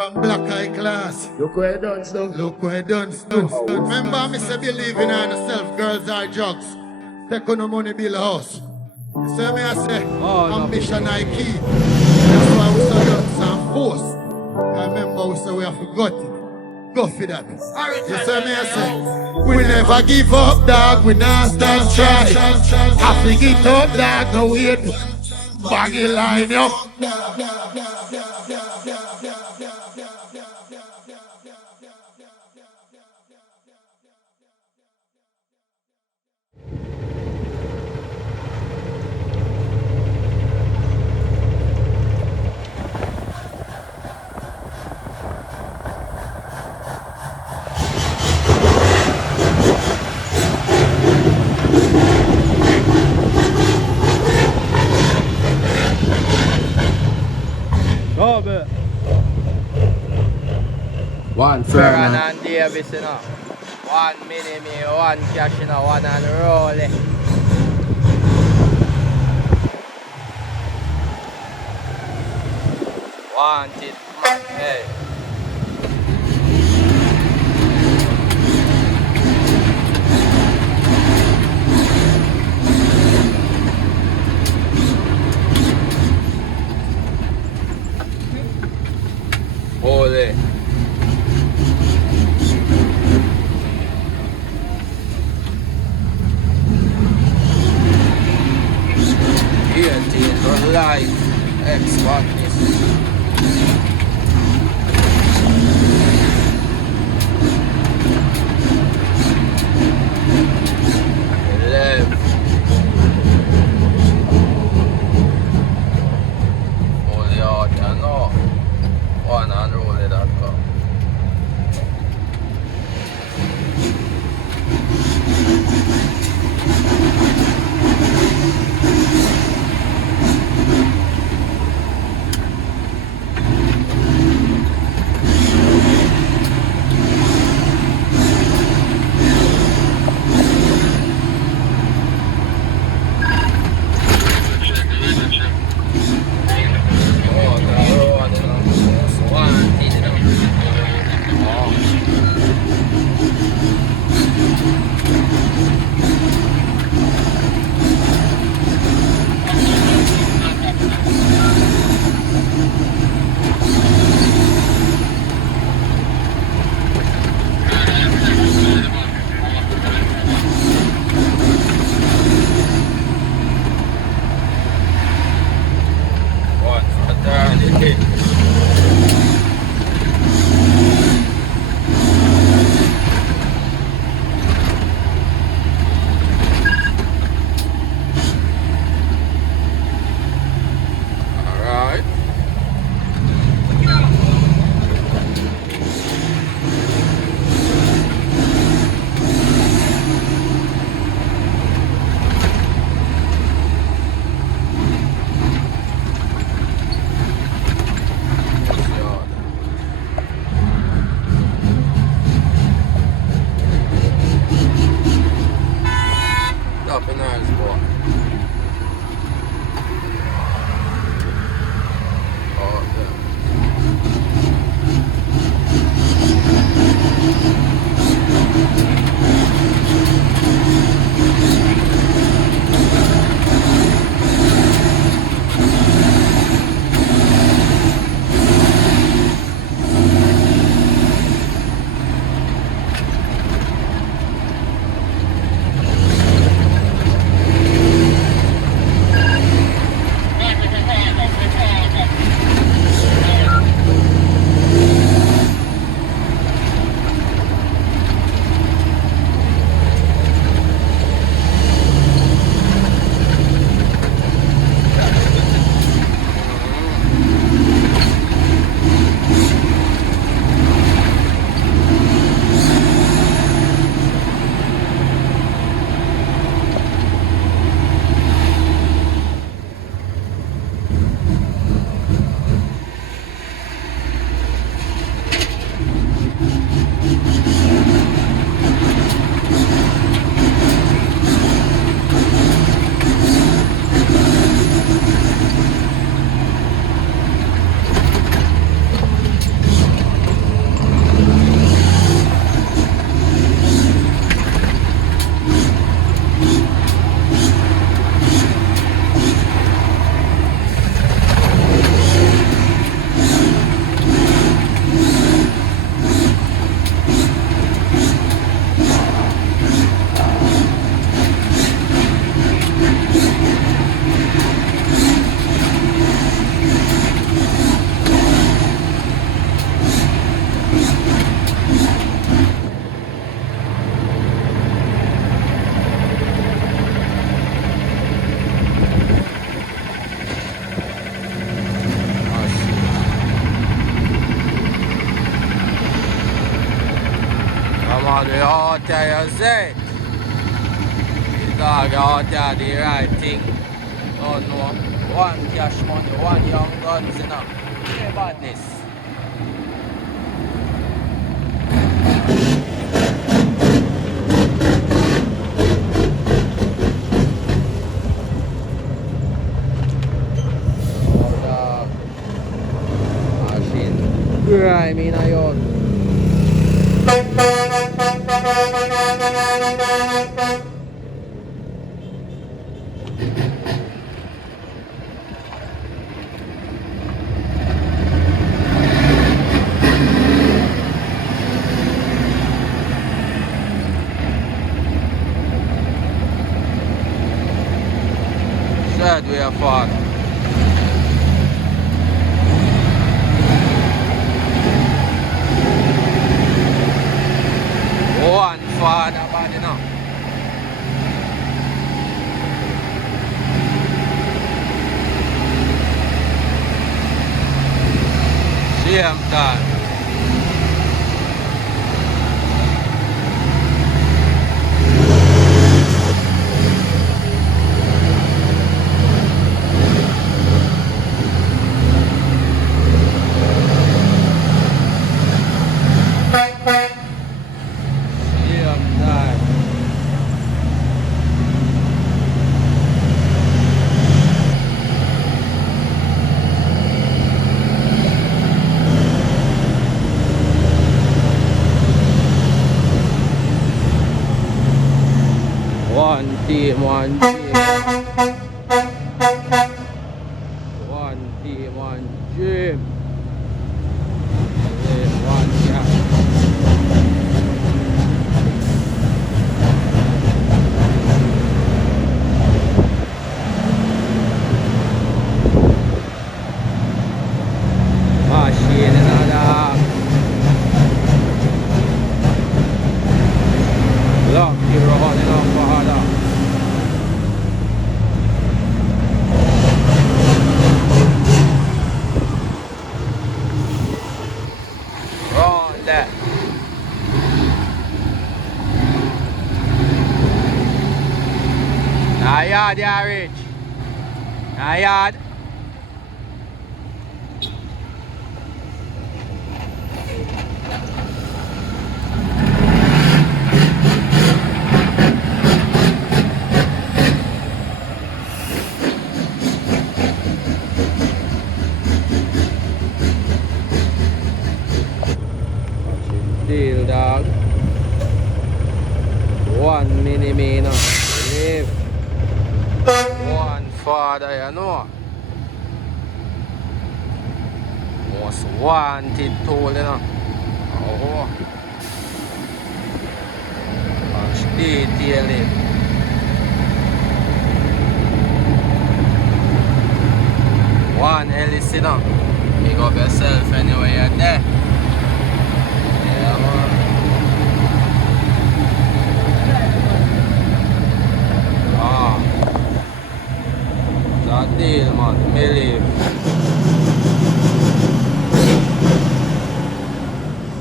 from Black High Class. Look where it done stuff. Look where it done stuff. Remember me say believing in yourself, girls are drugs. Take on no money build a house. You see me I say, ambition I key. That's why we say guns and force. I remember we say we have forgotten. Go for that. You see me I say, we never give up dog, we not stand try. Have to get up dog, no wait. Baggy line up. Oh, but One Fearon and Davis, you know. One Minime, one cash, you know, one unroll. Want it, man. Hey. Holy. T800 for life. X-One. man, we out there, you say. The dog out there, the right thing. Don't know. One cash money, one young guns, you know. No badness. Grimy in a yard. Sad we are far. One father bad enough. Same time. One team, one dream. One team, one dream. One cash. Machine another. Lock you running off for harder. Run that. Now yard, yeah, Rich. Now yard. Deal, dog. One Minime now. Live. One father, you know. Most wanted tool, you know. Oh. Much detailing. One Ellis, you know. Pick up yourself anyway you're there. Yeah, man. Ah. That deal, man. Believe.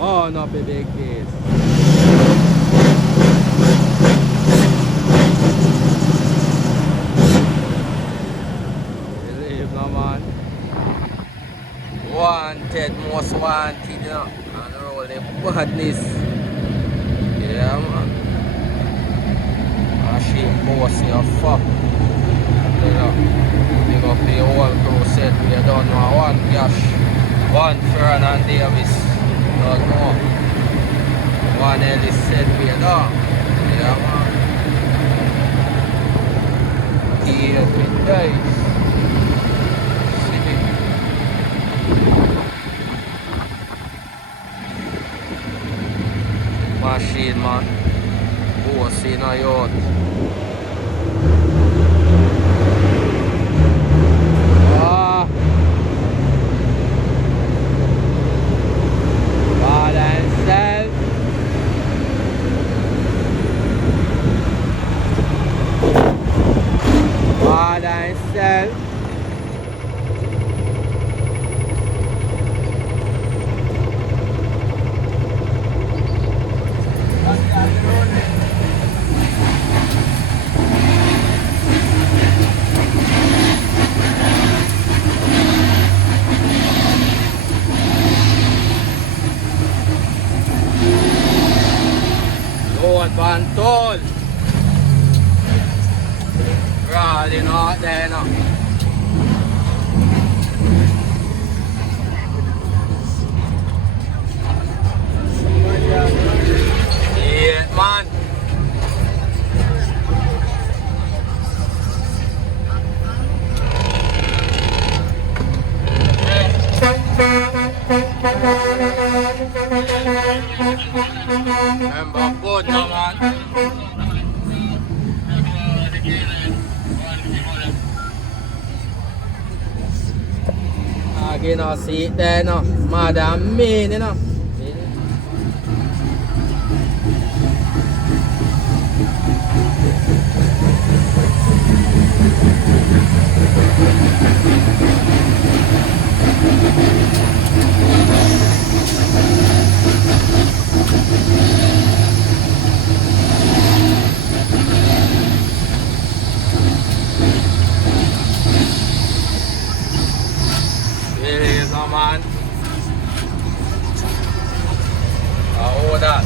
Oh, not a big case. Believe, no, man. Wanted, most wanted, you know. And roll the badness. Yeah, man. Machine boss, you fuck. You know. Big up the whole crew set. We done one cash. One Fearon and Davis. Don't know. One Ellis set we done. Yeah, man. T800 days. Machine, man. Boss in a yacht. Ah. Bad and self. Bad and self. Pantol. Rolling out there now. Yeah, man. Remember good now, man. Again, I see it there now. Madam mean, you know. It is, man. Oh, that.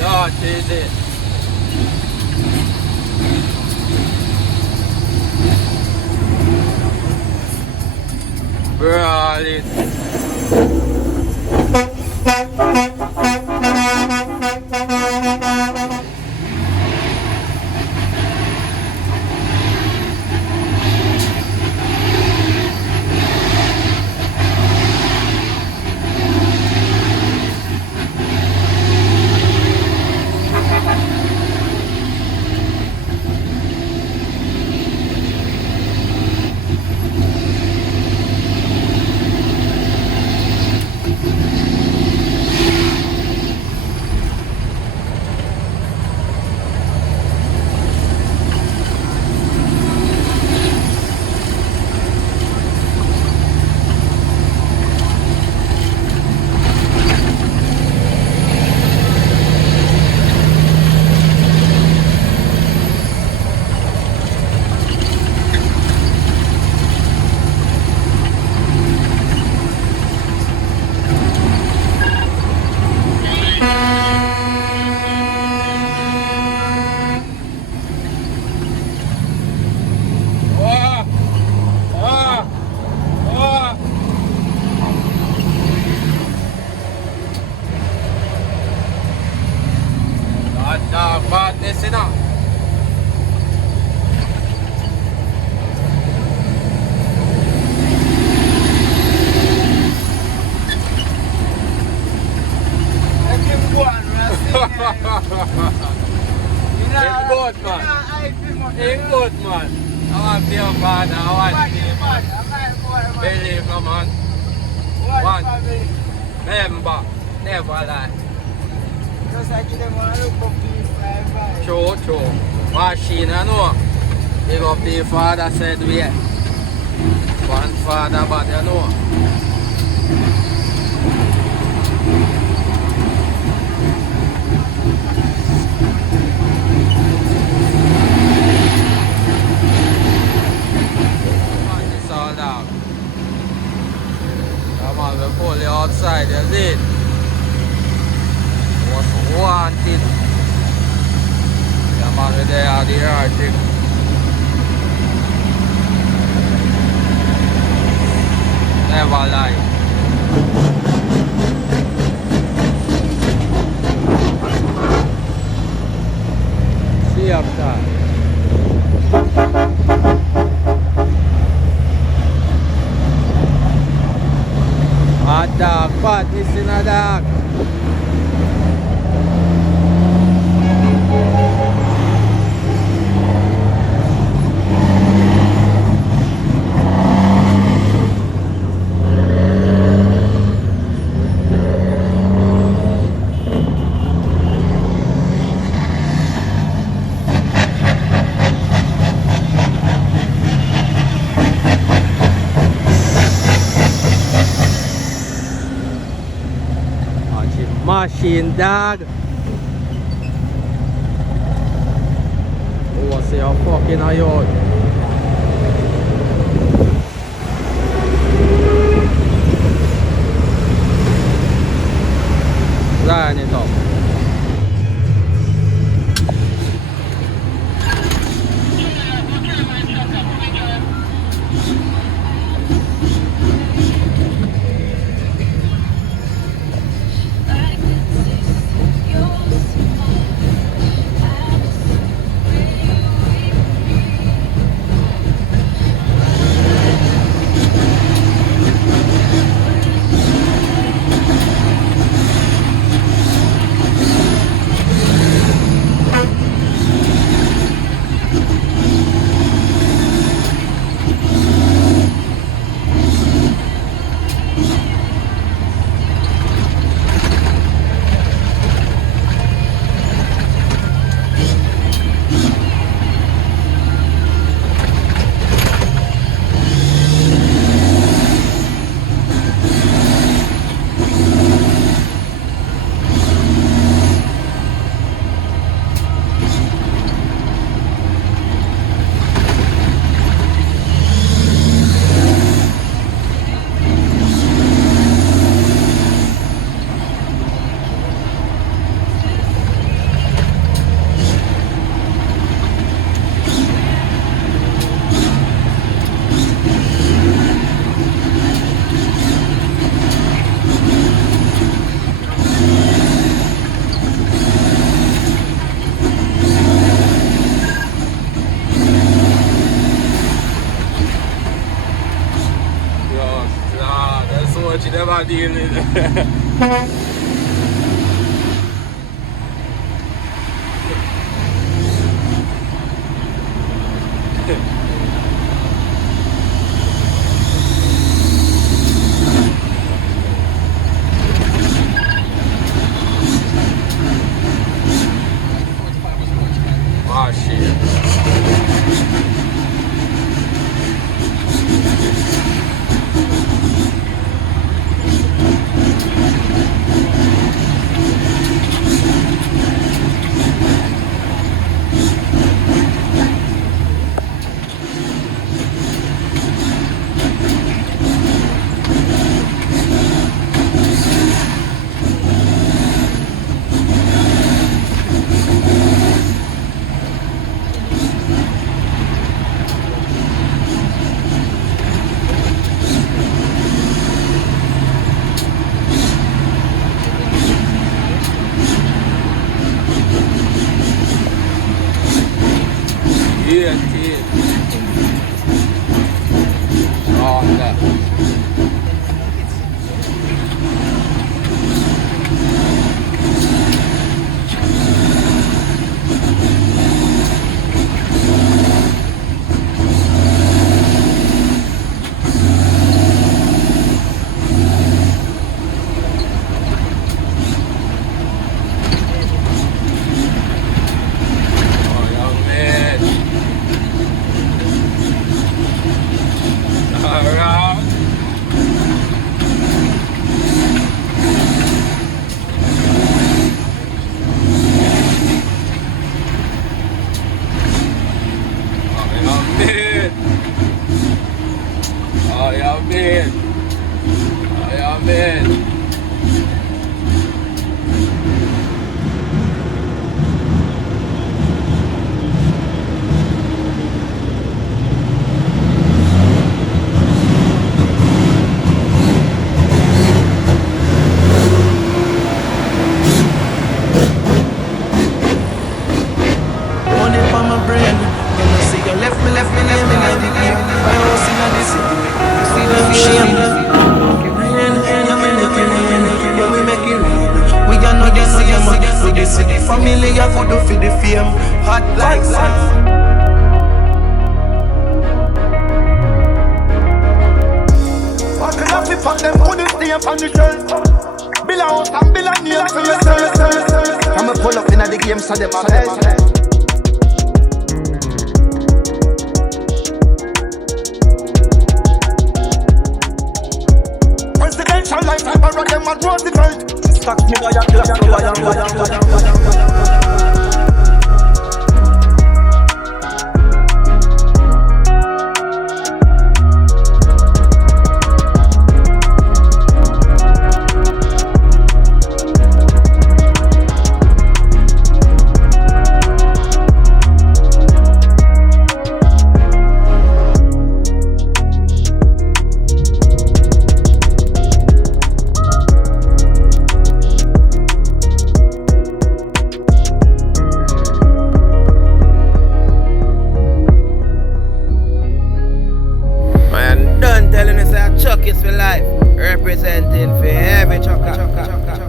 Oh, Jesus. Brawling. Badness, you know. Good man. Good man. I want to be a father. I want to be. Believe me, man. One. Member. Never lie. Just like them want to look for peace, right? True. Machine, I know. Big up the father said we. One father, but you know. It's all down. Come on, we pull you outside, you see it? What's wanted? Come on, there, the arctic. Never lie. See after. Hot dog, but it's in a dog. Machine dog. Oh, see how fucking are you? Line it up. Never deal with it. Oh shit. Yeah, kid. Oh, no. presidential lifetime, but them and Roosevelt. Stack me by Man, done telling us that Chuck is for life. Representing for every chucker.